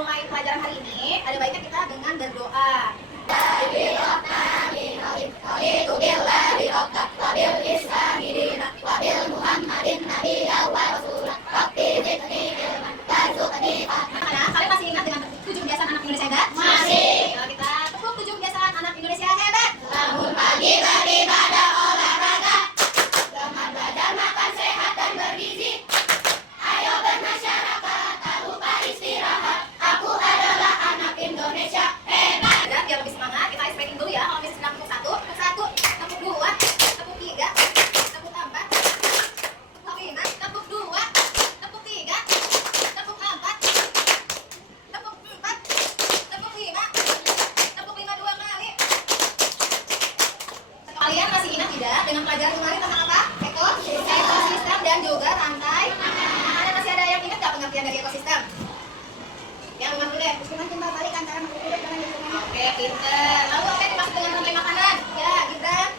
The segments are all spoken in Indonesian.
memulai pelajaran hari ini, ada baiknya kita dengan berdoa. Nah, kalian masih ingat dengan 7 kebiasaan anak Indonesia hebat? Masih. Kalau kita tepuk 7 kebiasaan anak Indonesia hebat. Bangun pagi beribadah olahraga, gemar belajar makan sehat dan bergizi. Ayo bermasyarakat, tak lupa istirahat. Aku adalah anak Indonesia hebat. Dan biar lebih semangat, kita ice breaking dulu ya. Kalau misalnya sedang tepuk 1, tepuk 2, tepuk 3, tepuk 4, tepuk 5, tepuk 2, tepuk 3, tepuk 4, tepuk 4, tepuk 5, tepuk 5 2 kali. Kalian masih ingat tidak dengan pelajaran kemarin tentang apa? Ekosistem dan juga rantai makanan. Masih ada yang ingat nggak pengertian dari ekosistem? Yang rumah dulu deh. Hubungan timbal balik antara makhluk hidup dengan lingkungan. Oke, pinter. Lalu apa yang dimaksud dengan rantai makanan? Ya, Gibran.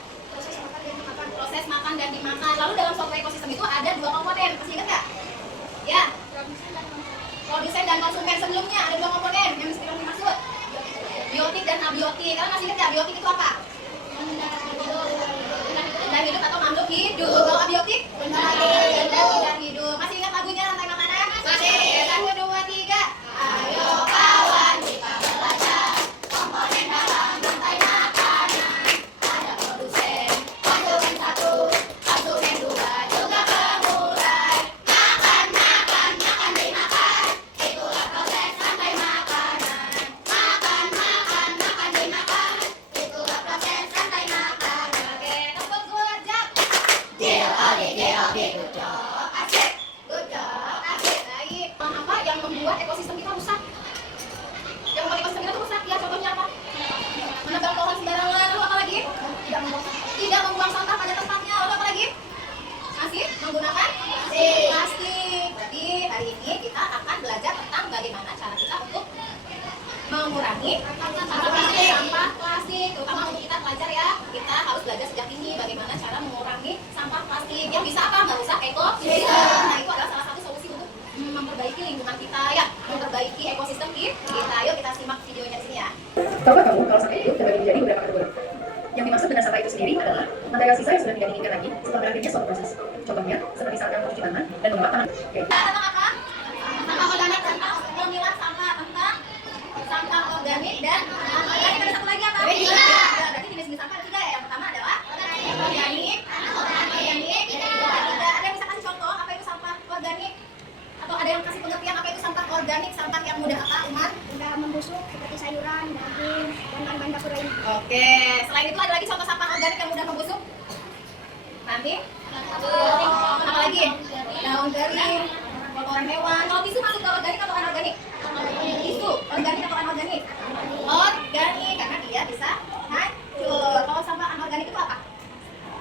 Proses makan dan dimakan. Lalu dalam suatu ekosistem itu ada 2 komponen. Masih ingat nggak? Ya. Produsen dan konsumen. Sebelumnya ada 2 komponen yang mesti kalian maksud. Biotik dan abiotik. Kalian masih ingat nggak biotik itu apa? Benda hidup atau makhluk hidup. Kalau abiotik? Benda hidup. Masih ingat lagunya rantai makanan? Masih. 1, 2, 3. Ayo kawan kita belajar komponen dalam rantai makanan. Ada produsen, konsumen 1, konsumen 2, juga pengurai. Makan, makan, makan dimakan. Itulah proses rantai makanan. Makan, makan, makan dimakan. Itulah proses rantai makanan. Oke, tepuk gojek. Good job. Asik. Good job. Asik. Baik. Apa yang membuat ekosistem kita rusak? Yang membuat ekosistem kita rusak, ya contohnya apa? Menebang pohon sembarangan. Lalu apa lagi? Tidak membuang sampah pada tempatnya. Lalu apa lagi? Masih menggunakan plastik. Jadi hari ini kita akan belajar tentang bagaimana cara kita untuk mengurangi sampah plastik. Terutama untuk kita pelajar ya, kita harus belajar sejak ini bagaimana cara mengurangi sampah plastik yang bisa apa? Merusak ekosistem. Nah, itu adalah salah satu solusi untuk memperbaiki lingkungan kita ya, memperbaiki ekosistem kita. Ayo kita simak videonya di sini ya. Tahukah kamu kalau sampah itu terbagi menjadi beberapa kategori? Yang dimaksud dengan sampah itu sendiri adalah material sisa yang sudah tidak diinginkan lagi setelah berakhirnya suatu proses. Contohnya seperti saat kamu mencuci tangan dan mengolah tangan. Tentang apa? Tentang organik, tentang memilah sampah, tentang sampah organik dan anorganik. Ada satu lagi apa? Berarti jenis-jenis sampah ada 3 ya. Yang pertama adalah organik, anorganik, dan tidak. Ada yang bisa kasih contoh apa itu sampah organik? Atau ada yang kasih pengertian apa itu sampah organik? Sampah yang mudah apa, Umar? Mudah membusuk seperti sayuran, daging, dan bahan-bahan dapur lain. Oke, selain itu ada lagi contoh sampah organik yang mudah membusuk? Nanti? Apa lagi? Daun kering, kotoran hewan. Kalau tisu masuk ke organik atau anorganik? Tisu, organik atau anorganik? Organik, karena dia bisa hancur. Kalau sampah anorganik itu apa?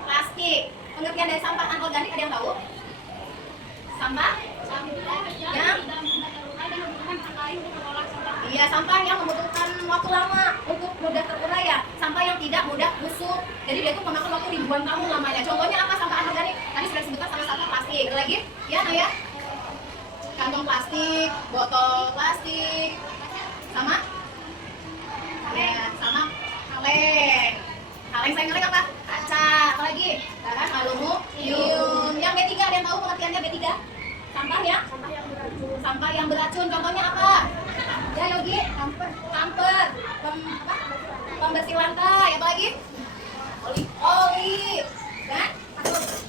Plastik. Pengertian dari sampah anorganik ada yang tahu? Sampah? Iya, sampah yang membutuhkan waktu lama untuk mudah terurai ya. Sampah yang tidak mudah busuk. Jadi dia tuh memakan waktu ribuan tahun lamanya. Contohnya apa sampah anorganik? Tadi sudah disebutkan sama sampah plastik. Ada lagi? Ya, Naya? Kantong plastik, botol plastik. Sama? Ya, sama kaleng. Kaleng saya ngeleng apa? Kaca. Apa lagi? Bahan aluminium. Yang B3 ada yang tahu pengertiannya B3? Sampah ya? Sampah yang beracun. Contohnya apa? Ya Yogi? Kamper. Pembersih lantai. Apa lagi? Oli. Dan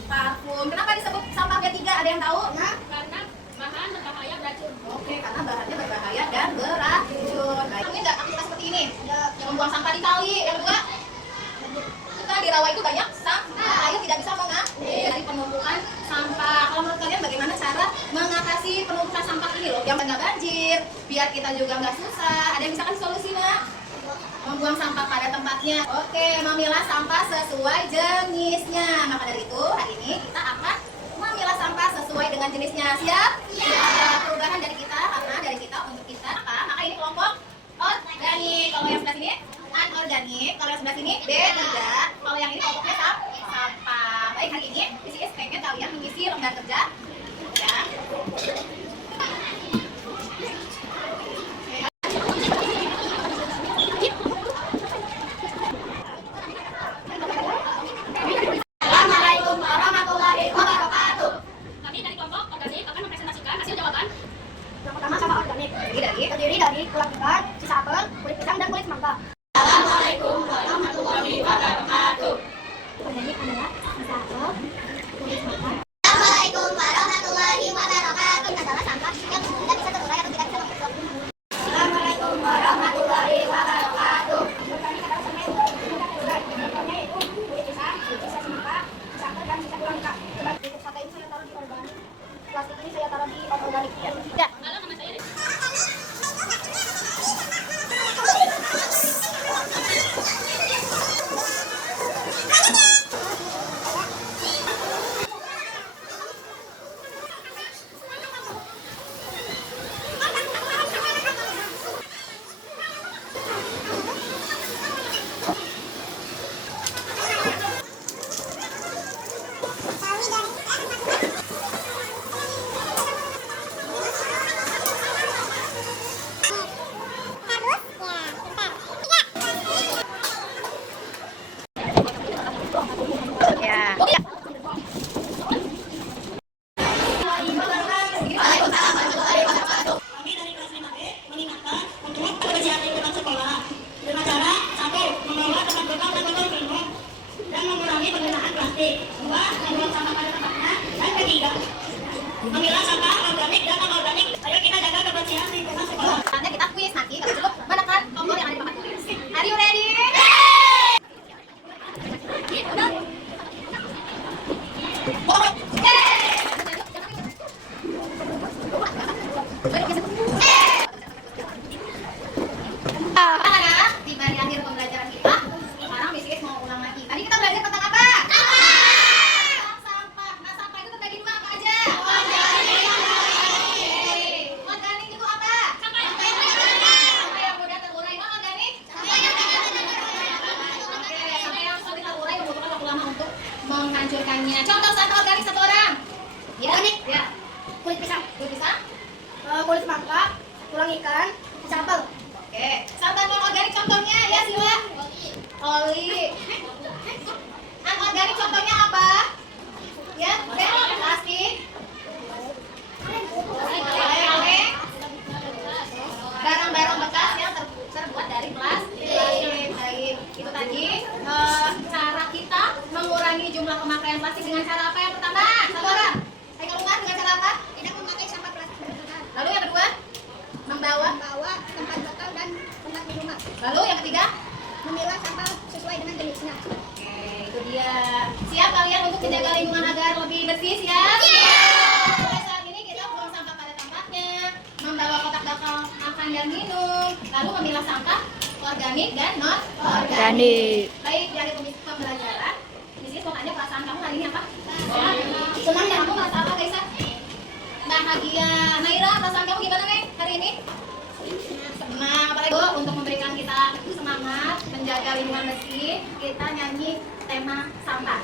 parfum. Kenapa disebut sampah B3? Ada yang tahu? Nah, karena bahan berbahaya beracun. Oke, karena bahannya berbahaya dan beracun. Nah, ini enggak aktivitas seperti ini. Membuang sampah di kali. Yang kedua, kita di rawa itu banyak sampah. Air tidak bisa mengalir dari penumpukan sampah. Kalau menurut kalian bagaimana cara mengatasi penumpukan sampah ini loh? Yang nggak banjir, biar kita juga nggak susah. Ada yang bisa kasih solusi nggak? Membuang sampah pada tempatnya. Oke, memilah sampah sesuai jenisnya. Maka dari itu hari ini kita akan memilah sampah sesuai dengan jenisnya. Siap? Siap. Perubahan dari kita, karena dari kita untuk kita. Maka ini kelompok organik. Kalau yang sebelah sini anorganik. Kalau yang sebelah sini B3. Kalau yang ini kelompoknya sampah. Baik, hari ini Miss pengen kalian mengisi lembar kerja ya. terdiri dari tulang ikan, sisa apel, kulit pisang, dan kulit semangka. Assalamualaikum warahmatullahi wabarakatuh. Organik adalah sisa apel, kulit semangka. Assalamualaikum warahmatullahi wabarakatuh. Ini adalah sampah yang tidak bisa terurai atau tidak bisa membuat. Assalamualaikum warahmatullahi wabarakatuh. Organik adalah semen, contohnya yaitu kulit pisang, sisa semangka, sisa apel, dan sisa tulang ikan. Bubuk sate ini saya taruh di organik. Plastik ini saya taruh di organik. Ya. Kami dari kelas 5B mengingatkan untuk kebersihan lingkungan sekolah dengan cara 1. Membawa tempat bekal dan botol minum dan mengurangi penggunaan plastik. 2. Membuang sampah pada tempatnya. Dan 3. Memilah sampah organik dan non-organik. Ayo kita jaga kebersihan lingkungan sekolah. Nanti kita kuis nanti kalau cukup menekan tombol yang ada di papan tulis. Are you ready? Anak-anak, tiba di akhir pembelajaran kita. Sekarang Miss mau ulang lagi. Tadi kita belajar tentang apa? Sampah. Nah, sampah itu terbagi dua apa aja? Organik itu apa? Sampah yang mudah terurai. Non-organik? Sampah yang sulit terurai membutuhkan waktu lama untuk menghancurkannya. Contoh sampah organik satu orang. Organik. Ya. Kulit pisang, Kulit pisang? kulit semangka, tulang ikan, sisa apel. Oke. Sampah non-organik contohnya ya Sila. Oli. Anorganik contohnya apa? Ya, plastik. Kaleng. Barang-barang bekas yang terbuat dari plastik. Baik. Itu tadi cara kita mengurangi jumlah pemakaian plastik dengan cara apa yang pertama? Satu orang. Saya keluar dengan cara apa? Tidak memakai sampah plastik berbahan. Lalu yang kedua? Membawa. Membawa tempat bekal dan tempat di rumah. Lalu yang ketiga? Memilah sampah sesuai dengan jenisnya. Oke, itu dia. Siap kalian untuk menjaga lingkungan agar lebih bersih? Siap? Mulai saat ini kita buang sampah pada tempatnya, membawa kotak bakal makan dan minum, lalu memilah sampah organik dan non organik. Baik, dari pembelajaran, di sini mau tanya perasaan kamu hari ini apa? Senang ya? Kamu merasa apa, Kaisa? Bahagia. Naira, perasaan kamu gimana nih hari ini? Senang, apalagi untuk memberikan kita semangat menjaga lingkungan bersih, kita nyanyi tema sampah.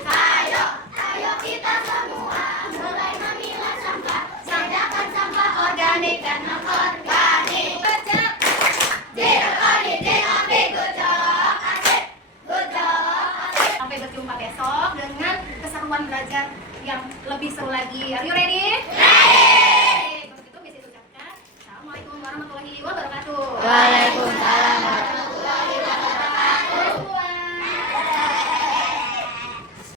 Ayo kita semua mulai memilah sampah, bedakan sampah organik dan non organik. Baca, good job, asik, good job, asik. Sampai berjumpa besok dengan keseruan belajar yang lebih seru lagi. Are you ready?